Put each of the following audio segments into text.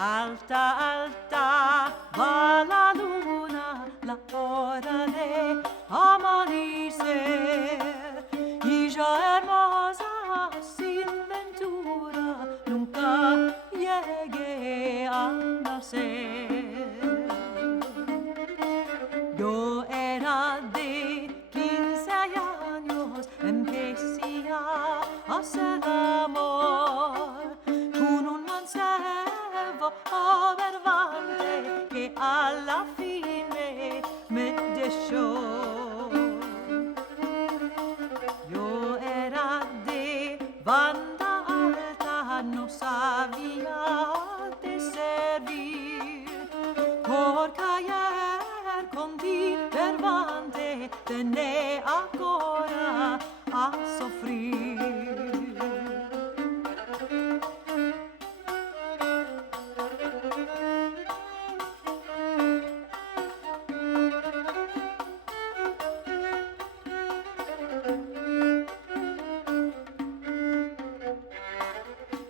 Alta, alta va la luna, la hora de amanecer, y ya hermosa sin ventura nunca llegué a nacer. Yo era de 15 años, empecé a hacer amor con un mancebo verbante que a la fin me dejó. Yo era de banda alta, no sabía de servir, por caer con diverbante tené agora a sofrer.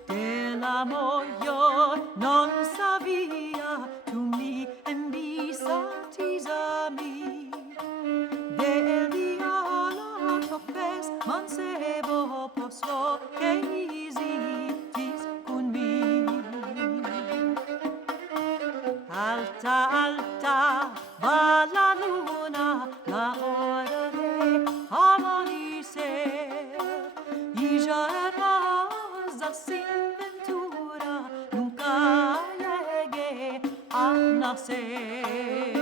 Dell'amor io non sabia, tu mi envisatizami. Del dialogo tropes mancebo posso che hesitis con me. Alta, alta va la luna, la hora de amanecer, y ya hermosa sin ventura nunca llegué a nacer.